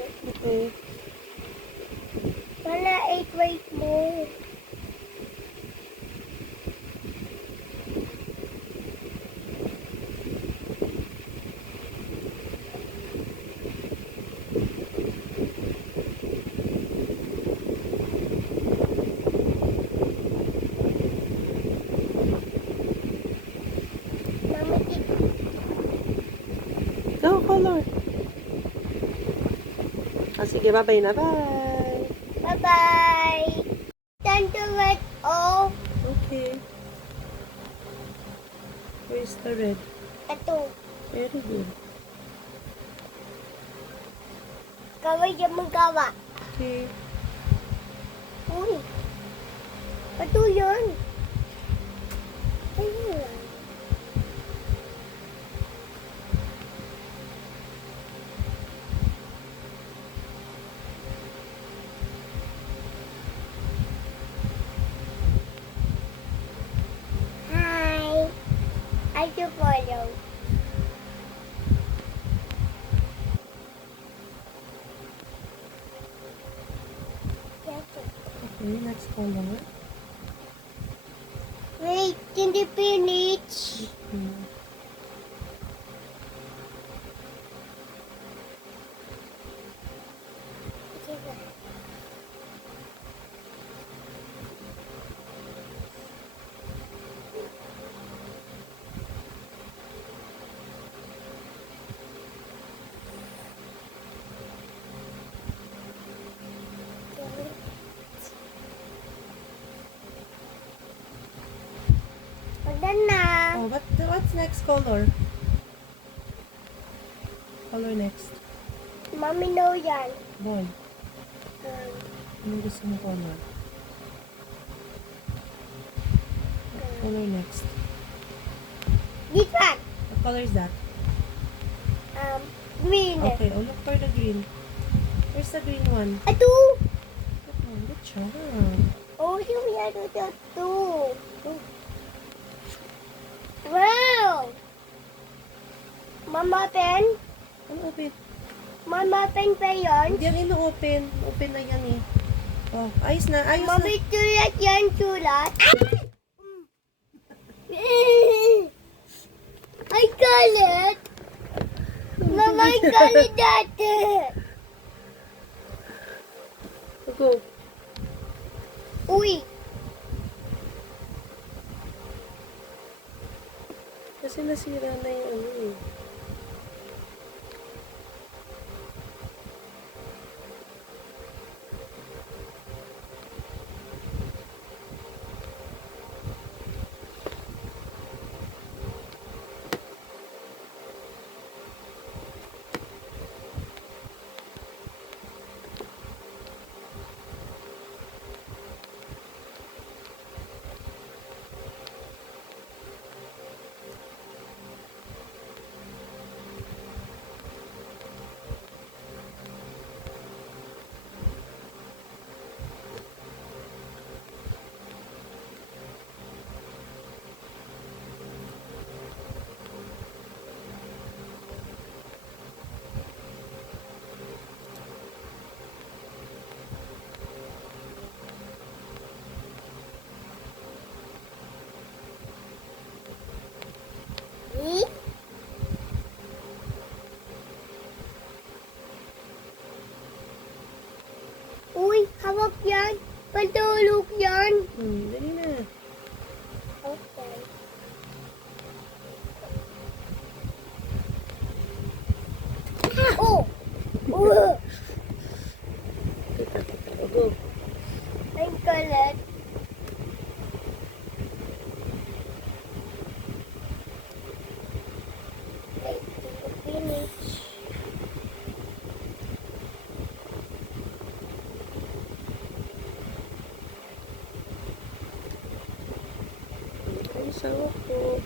Okay. Wala, 8 wait mo. Go, color. Ah, sige, bye-bye na. Bye. Bye-bye. Time to let off. Okay. Where's the red? Ito. Very good. Kaway dyan magawa. Okay. Uy. Ito yun. Ayun. Hi. I do follow. Okay, next color. Wait, can you finish? Hmm. Pagdan na. Oh, what's next color? Color next. Mami know yan. Boy, ano gusto mo color? Color next. This one. What color is that? Green. Okay, oh, look for the green. Where's the green one? Ito. Oh, good job. Oh, yung yan ito. Oh, Wow. Mama pen. ano open? Mama pen pa yun. Hindi yan ino-open. Open na yan eh. Oh, ayos na, ayos na. Mami sulat yan, sulat. I got it. Mama, I got it dati. Go. Uy. Kasi nasira na yung ano eh. Hmm? Uy, hawak yan. Pantulog yan. Dali na. Okay. Oh! Oh, go. I'm correct. Wait, finish. Ay, sawa ko.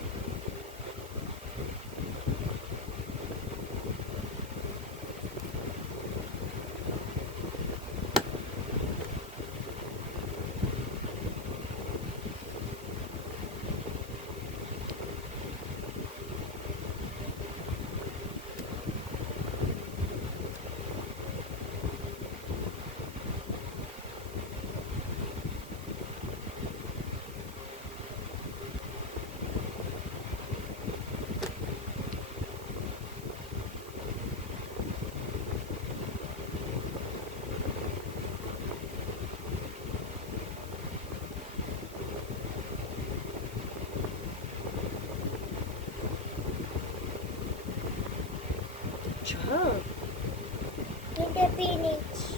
spinach.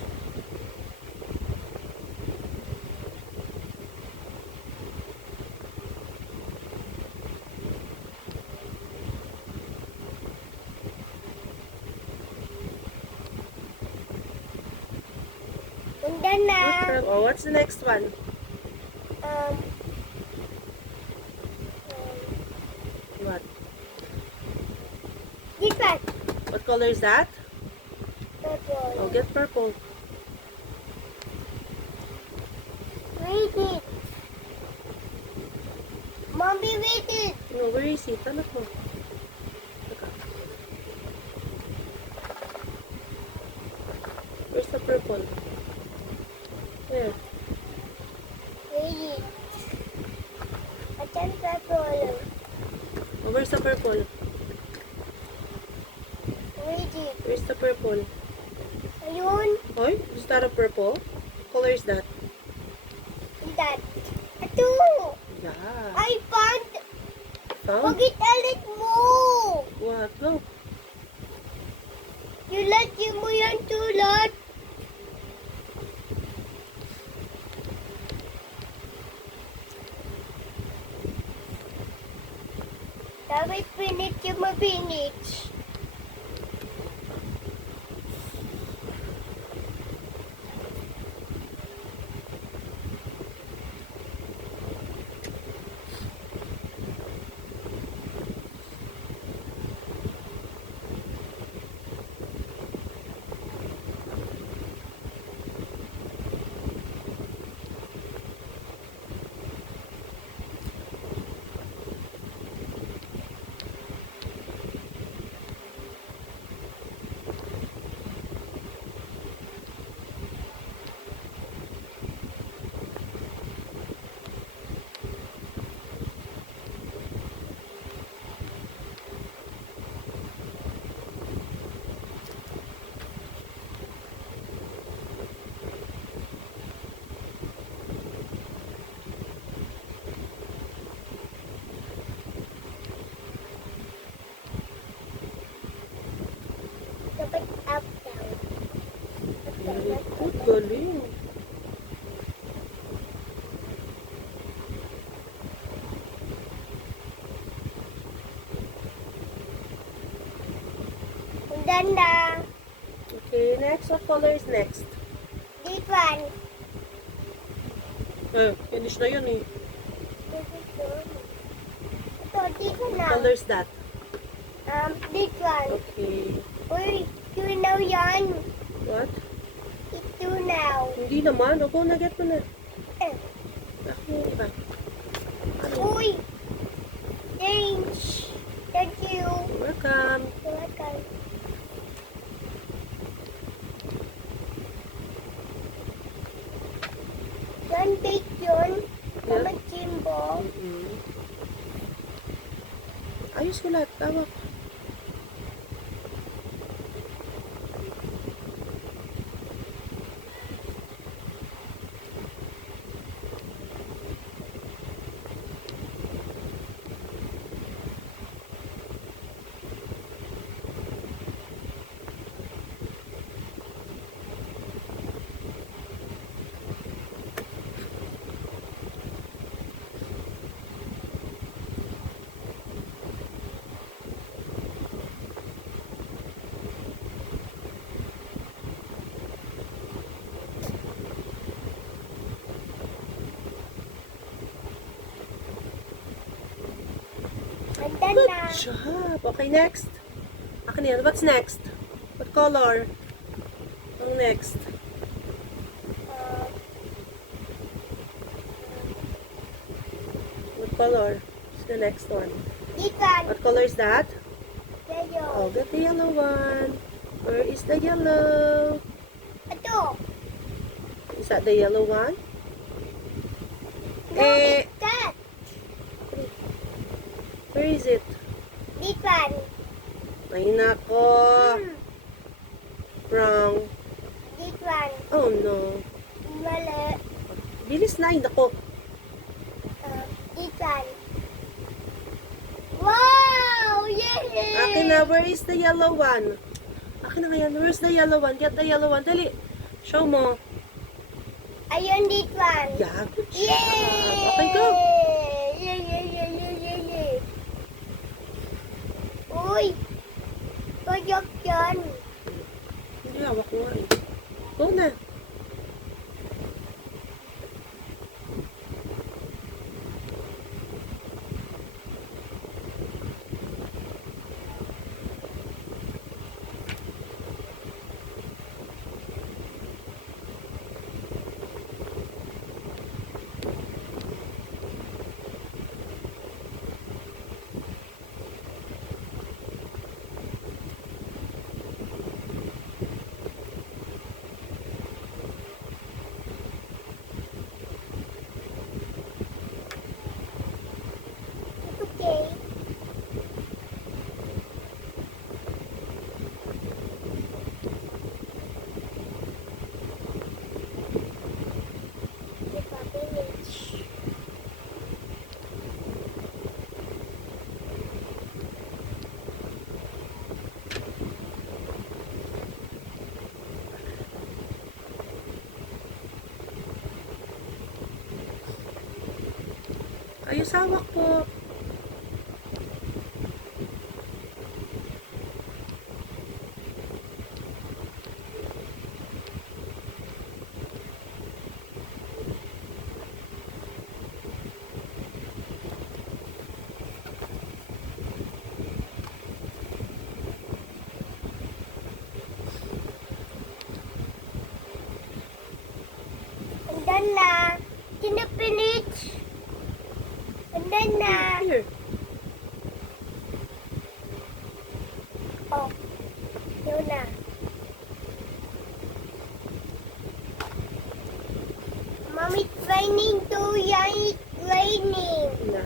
And then Oh, what's the next one? um, What? this one. What color is that? Purple. Oh, get purple. Read it. Mommy, read it. No, where is it? Anak mo. Teka. Where's the purple? Where? Read it. Asan purple? Oh, where's the purple? Read it. Where's the purple? Ayun. Oh, is that a purple? What color is that? That. Ito. Yeah. I found. Found? Bakit alit mo? What? Go. Yulat mo yan, tulad. Sabi pinit yung mabinit. Dapat up down. Very good. Galing. Ang ganda. Okay, next. What color is next? This one. Finish na yun eh. Ito, dito What na. color is that? This one. Okay. Uy, tunaw yan. What? Itunaw. Hindi naman. O, go na. Get mo na. Eh. Bakit yung iba? Ano? Uy. Thanks. Thank you. Welcome. You're welcome. Yan, bake yun. Yeah. Mama Jimbo. Ayos ko lahat. Tama. Ganda Good na. job. Okay, next. Akin yan. What's next? What color? Ang next. Uh, What color? What's the next one? this one. What color is that? Yellow. Oh, get the yellow one. Where is the yellow? Ito. Is that the yellow one? No, Eh. it's that. Where is it? This one. Ay, nako. Wrong. This one. Oh, no. Mali. Bilis na. Ay, nako. This one. Wow! Yay! Akin na. Where is the yellow one? Akin na ngayon. Where's the yellow one? Get the yellow one. Dali. Show mo. Ayun, this one. Yeah, good job. Yay! Okay, go. Yay, yay, yay, yay, yay, yay. Uy! Kajak yan. Hindi, hawak ko nga eh. Go na. Okay. Di pa finish. Ayos, hawak po. And then na. Finish. And then na. Here. Oh. Yun na. Mom, it's raining too. Yeah, it's raining. Na.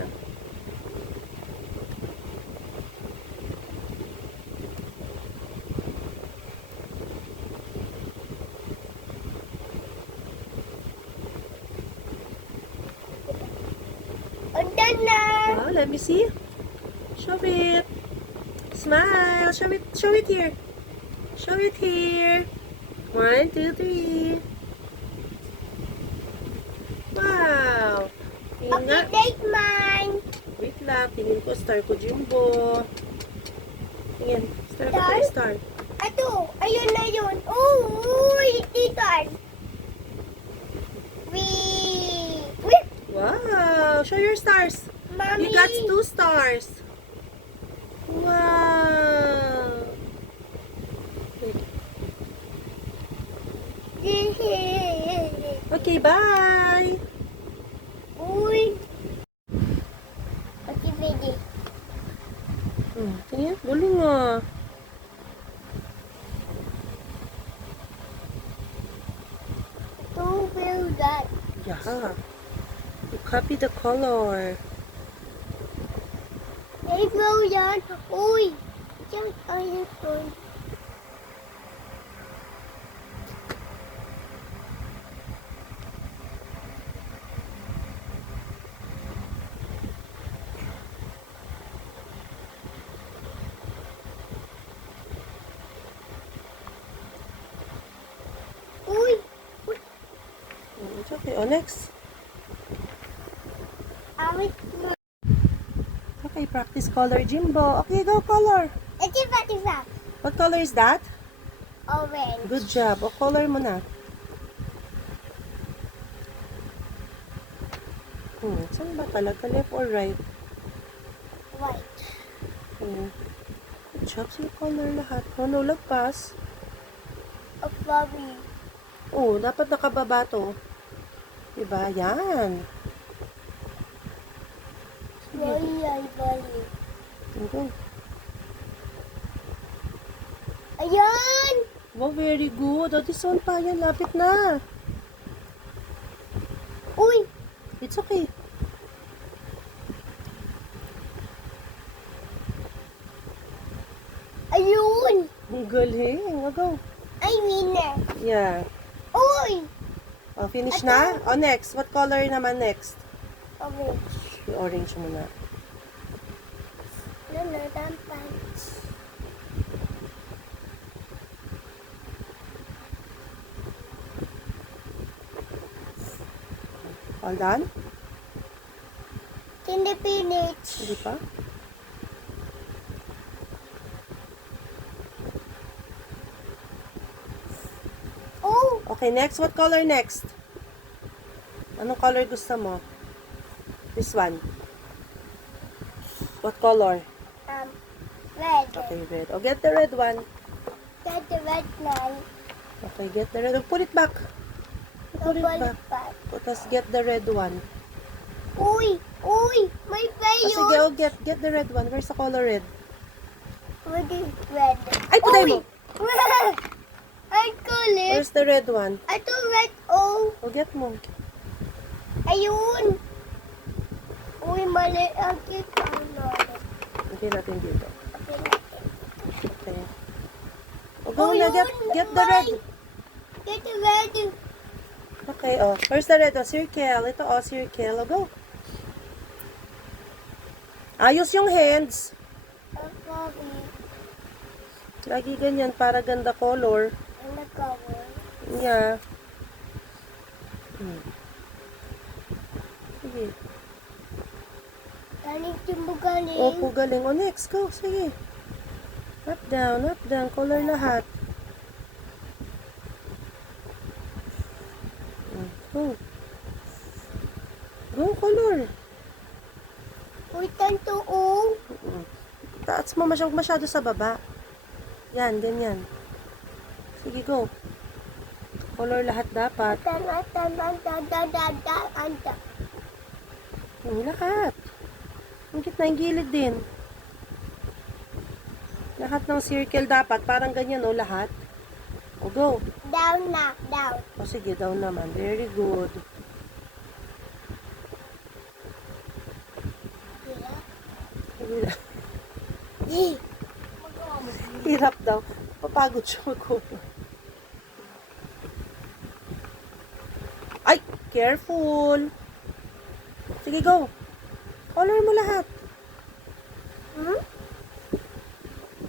And then na. Wow, let me see. Show it. Smile. Show it here. Show it here. 1, 2, 3. Wow. Tingin nga. Okay, take mine. Wait lang. Tingin ko star ko, Jimbo. Tingin. Star ko Star? to star. Ato, ayun na yun. Uy, dito. Wait, Wow. Show your stars. Mommy. You got 2 stars. Wow. Okay, bye. Uy. Okay, pwede. Tingin. Galing ah. Who will that? Yeah. You copy the color. Hey, will yan. Uy. Diyan tayo to. Uy. It's okay. Oh, next. Awit mo. Okay, practice color, Jimbo. Okay, go color. Ito pa. What color is that? Orange. Good job. O, color mo na. Saan ba talaga? Left or right? White. Good job. Sige, color lahat. Oh, no, lagpas. A flower. Oh, dapat nakababa to. Diba? Yan. Bali. Okay. Ayan! Wow, very good. Oh, this one pa. Yan, lapit na. Uy! It's okay. Ayun! Ang galing. Go. Ay, winner. Yeah. Uy! Oh, finish na? Oh, next. What color naman next? Orange. Yung orange muna. No, dapat. All done? Hindi finish. Hindi pa? Oh, Okay, next. What color next? Anong color gusto mo? This one. What color? red. Okay, red. Oh, get the red one. Get the red one. Okay, get the red one. Put it back. Put it back. Tapos get the red one. Uy, may Ah, sige, fail. oh, get the red one. Where's the color red? What is red? Ay, patay mo. Red. I call it. Where's the red one? I do red. Oh, Oh, get mo. ayun. Uy, mali. Ang cute. Ano? Okay natin dito. Okay natin. Okay. Oh, go Oh, na. yun. Get the red. Get the red. Okay, oh. Where's the red? Oh, circle. Ito, oh, circle. Oh, go. Ayos yung hands. Okay. Lagi ganyan para ganda color. And the cover. Yeah. Sige. Galing tumugaling. Opo, galing. Oh, next. Go. Sige. Up, down. Up, down. Color lahat. Go. Go, color. Uy, tanto oh. Taas mo masyado sa baba. Yan, ganyan. Sige, go. Color lahat dapat. Anta. Yung lahat. Yung gitna, yung gilid din. Lahat ng circle dapat. Parang ganyan, oh, lahat. O, go. Down na, down. O, sige, down naman. Very good. Sige lang. Hirap daw. Papagod siya mag-color. Ay! Careful! Sige, go. Color mo lahat. Hmm?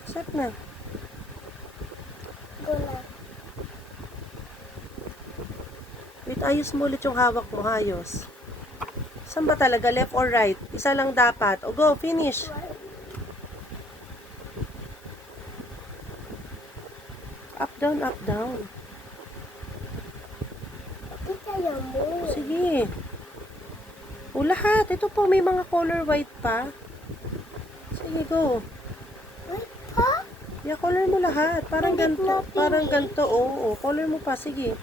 Set na. Go na. Wait, ayos mo ulit yung hawak mo. Ayos. Saan ba talaga? Left or right? Isa lang dapat. O, go. Finish. Up, down, up, down. Kaya mo. Sige. O, lahat. Ito po, may mga color white pa. Sige, go. Wait pa? Yeah, color mo lahat. Parang Hindi ganito. natin Parang eh. ganito. Oo, color mo pa. Sige.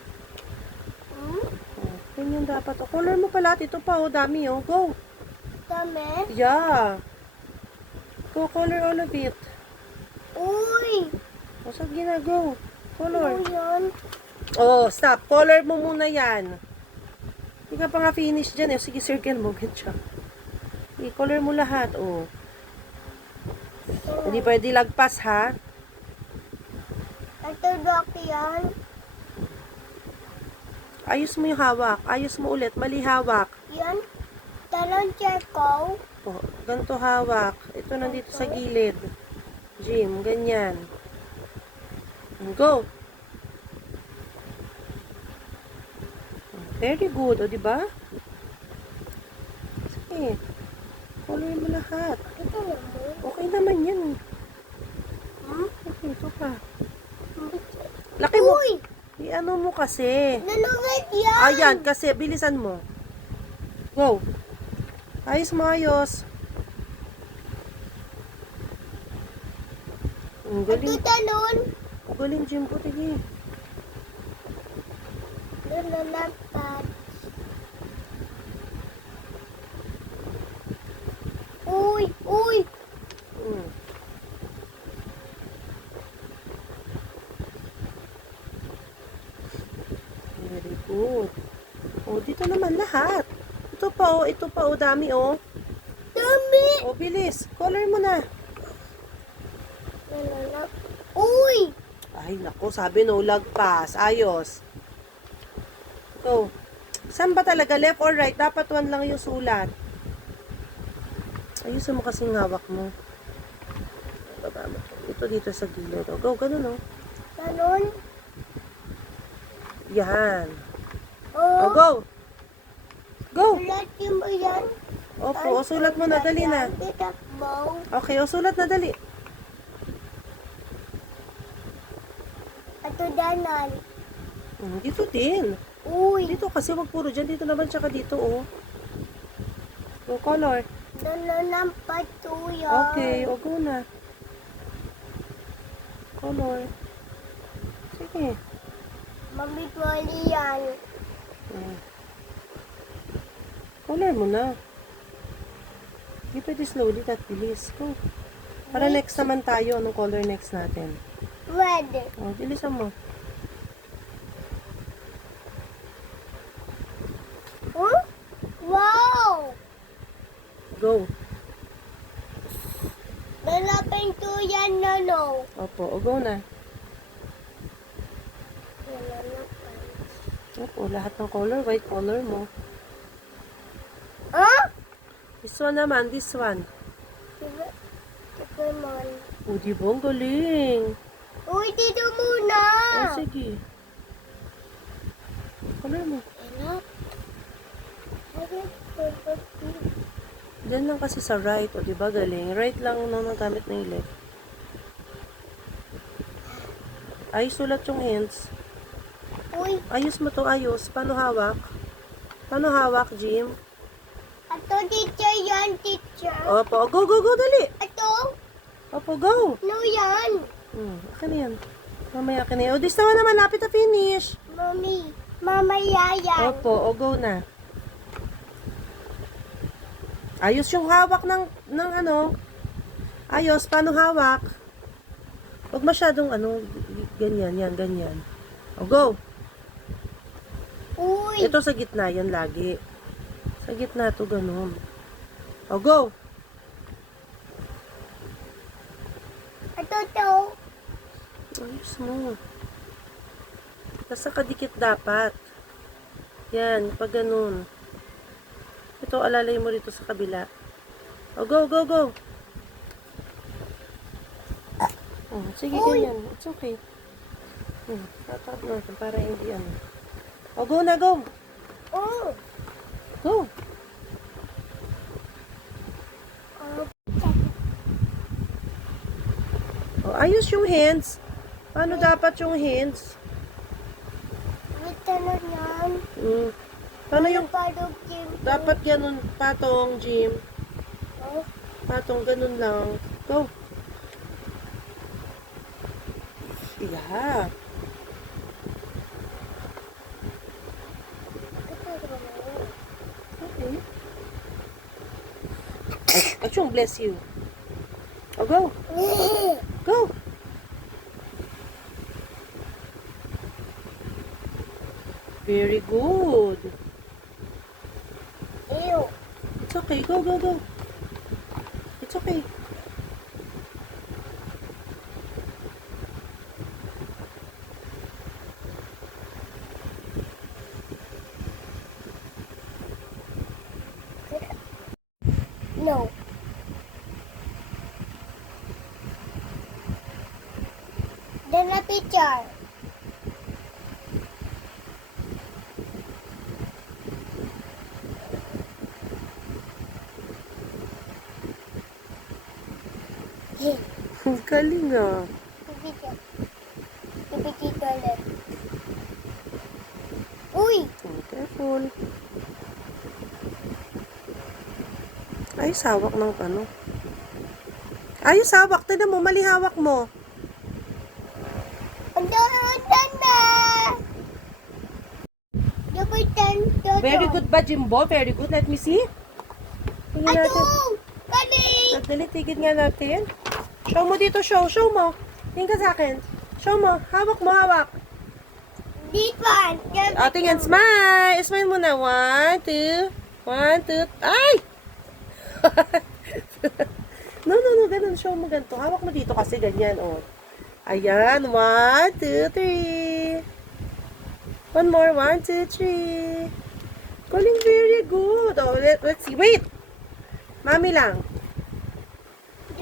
Hmm? Oh, ganyan dapat. O, color mo pa lahat. Ito pa, oh, dami, oh. Go. Dami? Yeah. Go, color all of it. Uy! O, sige na, go. Color. Ano yan? Oh, stop. Color mo muna yan. Hindi ka pa nga finish dyan. Eh. Sige, circle mo. Get siya. I-color mo lahat. Oh. Hindi pwede lagpas, ha? Ito rock yan. Ayos mo yung hawak. Ayos mo ulit. Mali hawak. Yan. Talon circle. Oh, ganito hawak. Ito nandito sa gilid. Jim, ganyan. Go. Very good. O, diba? Sige. Color mo lahat. Ito naman. Okay naman yan. Hmm? Okay, ito pa. Laki mo. Uy! I-ano mo kasi. Nanugat yan! Ayan, kasi bilisan mo. Go. Ayos mo, ayos. Ang Ito galing. talon. Ang galing, Jim ko. Tige. Lalampad. Uy! Uy! Mm. Very good. O, dito naman lahat. Ito pa, oh, dami, oh. Dami! O, bilis. Color mo na. Lalalap. Uy! Ay, nako, sabi no, lagpas. Ayos. Go. Saan ba talaga? Left or right? Dapat one lang yung sulat. Ayusin mo kasing hawak mo. Baba mo. Ito dito sa gilid. O, go, ganun, oh. Talon. Yan. O, Oh. go. Go! Sulatin mo yan. Opo, o sulat mo na. Dali na. Titakbo. Okay, o sulat na. Dali. Ato danan. Dito din. Uy. Dito kasi wag puro dyan. Dito naman tsaka dito, oh. O, color. Danan ng patuya. Okay, o go na. Color. Sige. Mabitwali yan. Color mo na. Hindi pwede slowly at bilis. Go. Para next naman tayo. Anong color next natin? Red. O, bilisan mo. Huh? Wow! Go. Lalapin to yan na no. Opo, o go na. Opo, lahat ng color. White color mo. Huh? This one naman, this one. Pokemon. O, di ba? Ang galing. Uy, dito muna. O, sige. Color mo. Anak. Diyan lang kasi sa right. O, di ba? Galing. Right lang nang nagamit ng left. Ay, sulat yung hands. Uy, Ayos mo to, ayos. Paano hawak? Paano hawak, Jim? ato teacher yan, teacher. Opo, go, go, go, dali. Ato, Opo, go. no yan. Akin na yan. Mamaya akin na yan. O, this naman naman, lapit na finish. Mommy, mamaya yan. Opo, o, go na. Ayos yung hawak ng ano. Ayos, paano hawak? Huwag masyadong ano, ganyan, yan, ganyan. O, go. Uy, Ito sa gitna, yan lagi. Sa gitna to, ganun. O, go. ato to. Ayos mo. Nasa kadikit dapat. Yan, pag ganun. Ito, alalay mo rito sa kabila. O, go, go, go. Oh, sige, Uy! ganyan. It's okay. Tatap natin para hindi ano. O, go na, go. Oh. Go. O, ayos yung hands. Paano dapat yung hands? Ito na yan. Paano yung... Parang Kim. Dapat ganun, patong, Jim. Oh. Patong, ganun lang. Go. Yeah. Okay. Achong, bless you. Oh, go. Go. Very good. Ew. It's okay. Go, go, go. It's okay. No. Then a picture. Galing ah. Picture. Picture ulit. Uy! Careful. Ayos hawak ng ano. Ayos hawak. Tignan mo, mali hawak mo. Andan na! Dapitan. Very good ba, Jimbo? Very good. Let me see. Tingnan natin. Ato! Kami! Dali, tigid nga natin. Show mo dito, show. Show mo. Tingin ka sa akin. Show mo. Hawak mo, hawak. This one. O, tingin. Smile. Smile muna. 1, 2. 1, 2. Ay! No. Ganun. Show mo ganito. Hawak mo dito kasi ganyan, oh. Ayan. 1, 2, 3. One more. 1, 2, 3. Galing, very good. Oh, let's see. Wait. Mami lang.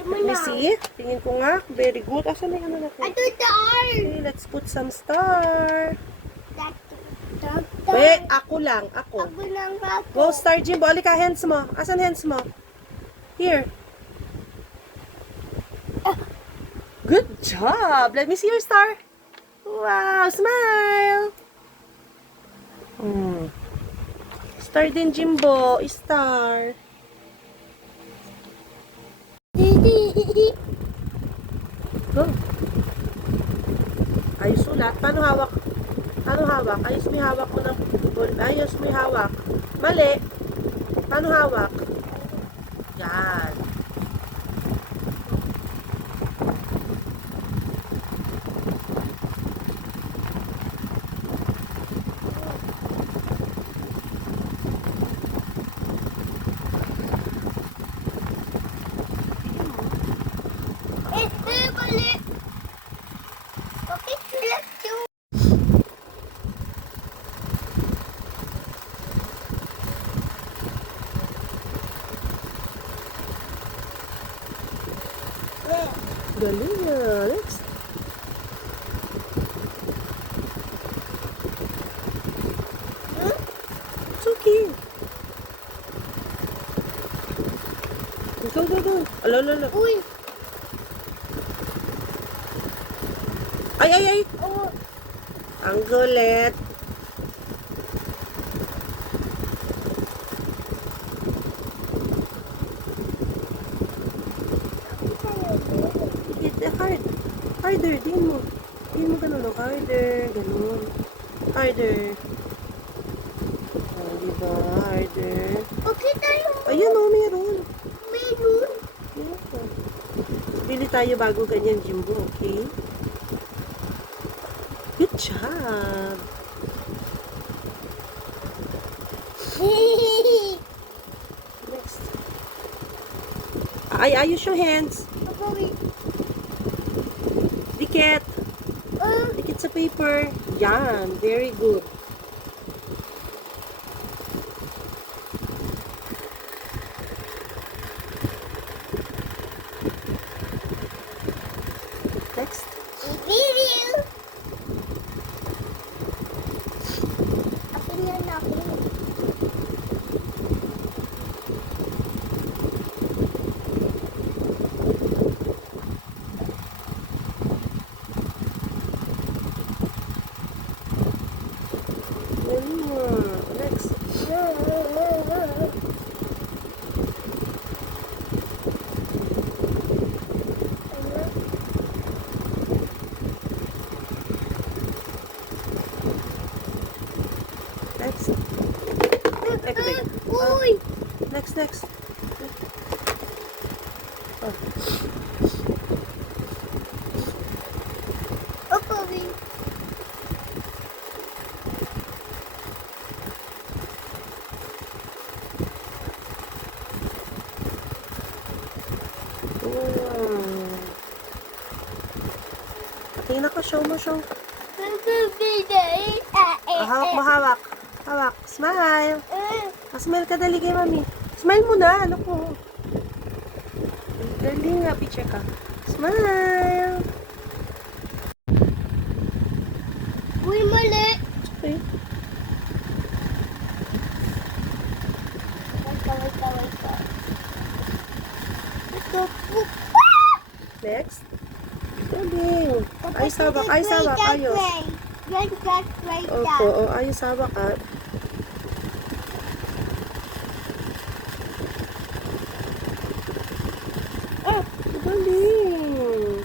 Let me see. Tingin ko nga. Very good. Asan na yung ano natin? Ato the R. Okay, let's put some star. That Eh, ako lang. Ako. Ako nang ako. Go, Star Jimbo. Alika, hands mo. Asan hands mo? Here. Good job. Let me see your star. Wow, smile. Star din, Jimbo. Star. Go. Ayos ulat. Paano hawak? Paano hawak? Ayos mo yung hawak mo ng... Ayos mo yung hawak. Mali. Paano hawak? Yan. Mali. Bakit sulat yung... Galing na. Next. It's okay. Go, go, go. Alo, alo, alo. Uy! Ay, ay, ay. Oh, Ang gulit. Hit the hard. Harder. Din mo. Din mo ganun. Oh. Harder. Ganun. Harder. Oh, diba? Harder. okay tayo. Ayan o, meron. Meron. Meron. Bili tayo bago ganyan, Jimbo. Okay? Good job. Next. Ay, ayos yung hands. Okay. Dikit. Dikit sa paper. Yan. Very good. Next. Video. Akin yan ako. Next. Next. Uy! Next, next. Oh. Okay. Tingnan ko, show mo, show. Bibigay. Hawak mo, hawak. Hawak. Smile. Smile ka dali kay mami. Smile mo na, ano ko. Dali nga, picture ka. Smile. Uy, mali. Okay. Wait ka. Ito po. Next. Galing. Ayos hawak, ayos hawak, ayos. Yan, just right Opo, oh, ayos hawak ah. Galing.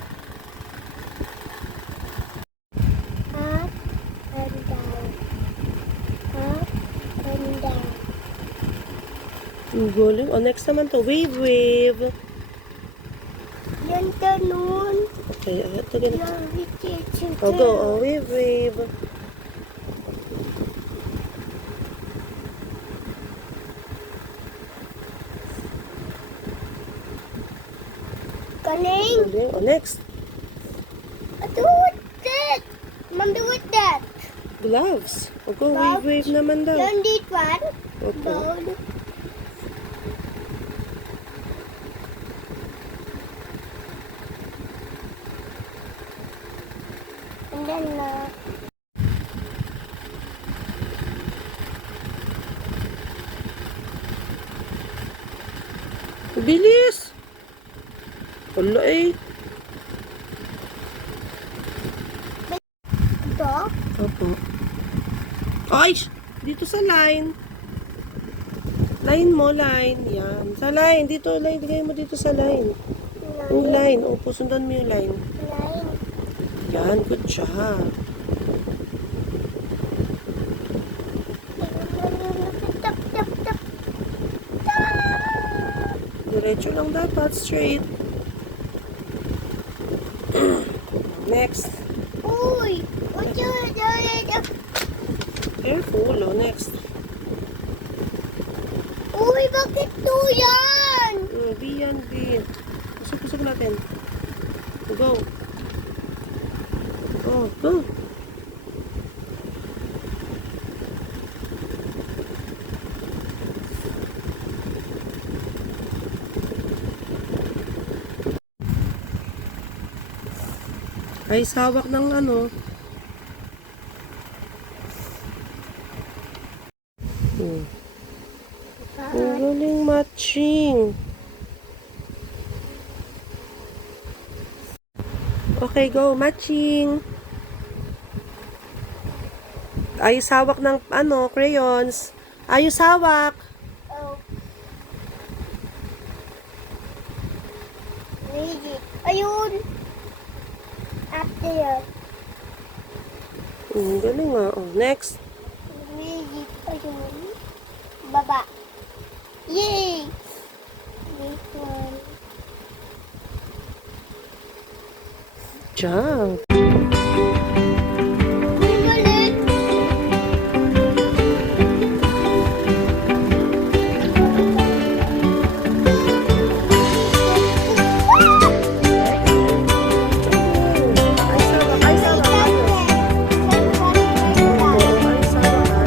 Up and down. Up and down. Ang galing. Oh, next naman to. Wave, wave. Yan ganun. Okay, ito ganito. Yan, repeat. Oh, go. Oh, wave, wave. Galing. Galing. Oh, next. Do with that. Mom, do with that. Gloves. Oh, go. Wave, wave naman daw. Yan, this one. Opo. Bowl. And then, Bilis! Wala eh. Ito? Opo. Ay! Dito sa line. Line mo, line. Yan. Sa line. Dito, line. Ligay mo dito sa line. Yung line. Opo, sundan mo yung line. Nine. Yan. Good job. Tap, tap, tap. Diretso lang dapat. Straight. Next. Uy! What's your Careful. Oh, next. Uy, bakit to yan? B yan, B. Pusok natin. Go. Go, go. Ay, sawak ng ano. Ang galing matching. Okay, go. Matching. Ayos hawak ng ano, crayons. Ayos hawak. Oh. Ready. Ayun. After yun. Galing nga. Oh, next. Ready. Ayun. Baba. Yay! This one. Job. Ang galing. Ayos hawak. Ayos hawak. Ayos hawak.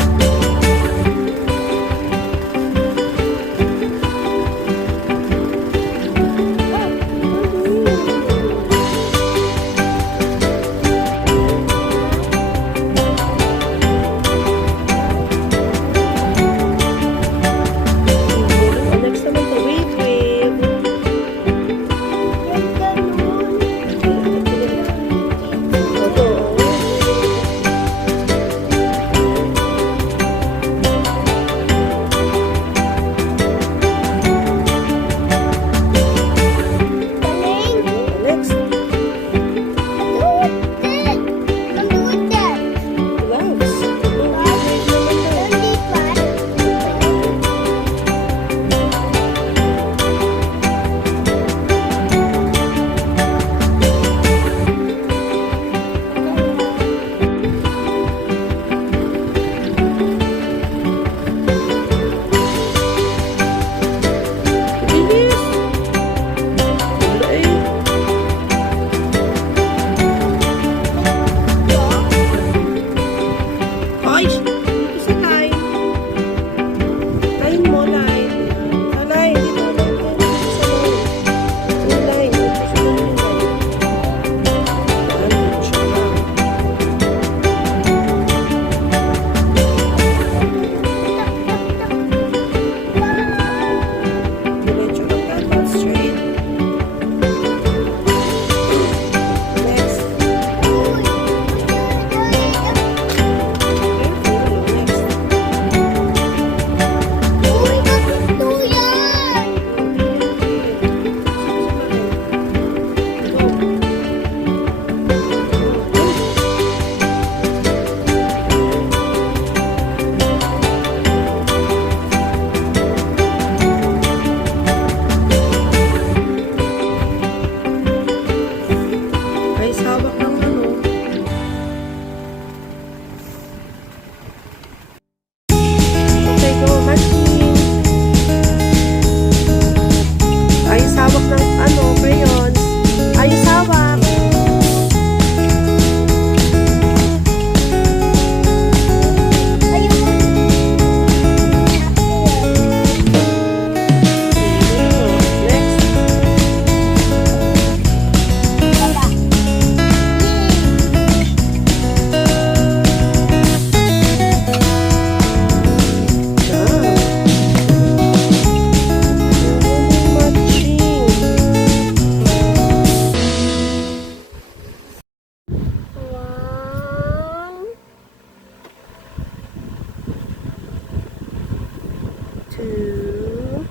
2,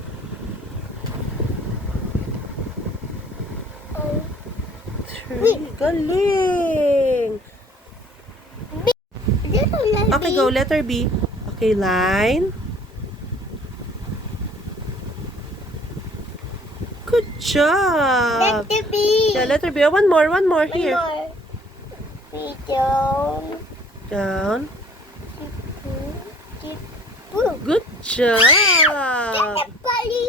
Oh. 3. Galing! Dito lang. Okay, go. Letter B. Okay, line. Good job! Letter B. Yeah, letter B. Oh, one more One here. more. We down. Down. Keep. Boom. Good job! Get the body.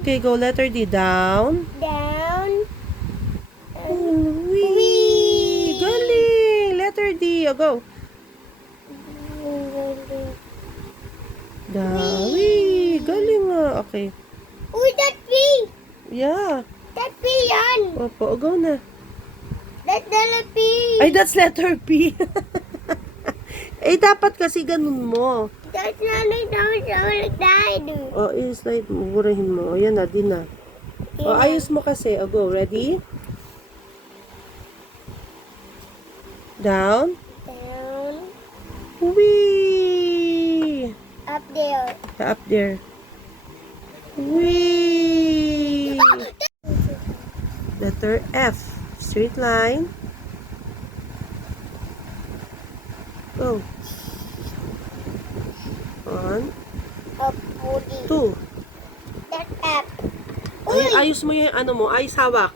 Okay, go. Letter D. Down. Down. Wee! Galing! Letter D. Oh, go. Down. Wee! Galing nga. Okay. Uy, that B. Yeah. That B yan. Opo, go na. That the B. Ay, that's letter P. Eh, dapat kasi ganun mo. That's not like that. O, i-slide mo. Burahin mo. O, yan na, din na. O, ayos mo kasi. O, go. Ready? Down. Down. Wee! Up there. Up there. Wee! Letter F. Straight line. Go. 1, Up body. 2. That up. Ay, Uy. ayos mo yung ano mo. Ayos hawak.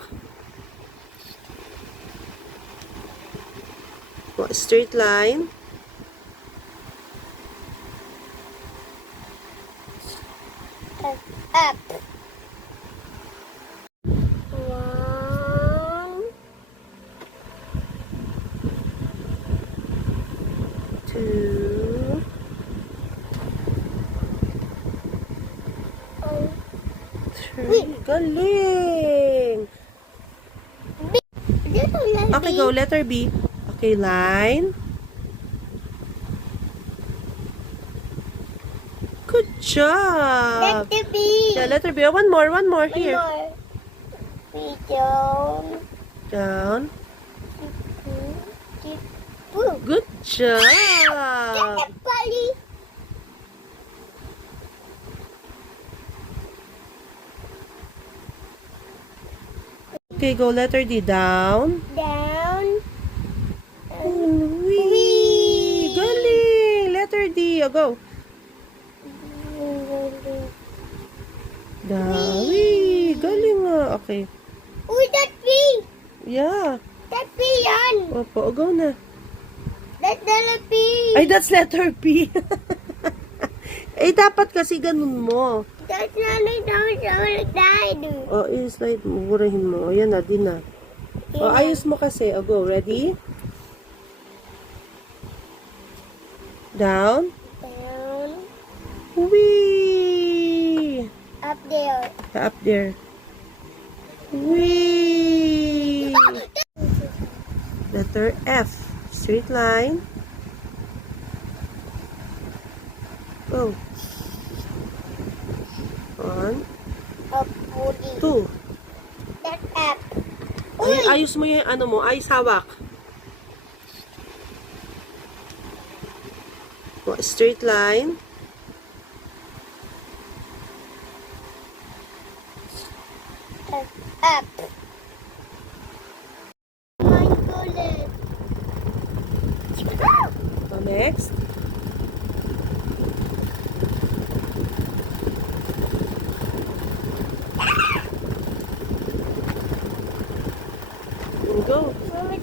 O, straight line. Up. One. 2. Oh. 3. Galing! Dito lang. Okay, go. Letter B. Okay, line. Good job! Letter B. Yeah, letter B. Oh, one more One here. more. We down. Down. Keep. Boom. Good Get job! the body. Okay, go. Letter D. Down. Down. Wee! Galing! Letter D. Oh, go. Down. Wee! Galing nga. Okay. Uy, that B. Yeah. That B yan. Opo, go na. That the B. Ay, that's letter P. Eh, dapat kasi ganun mo. That's not like that. O, i-slide mo. Burahin mo. O, yan na, din na. O, ayos mo kasi. O, go. Ready? Down. Down. Wee! Up there. Up there. Wee! Letter F. Straight line. Go. 1, Up body. 2. That up. Ay, ayos mo yung ano mo. Ayos hawak. O, straight line. Up. My goodness. O, next. Go. Mama,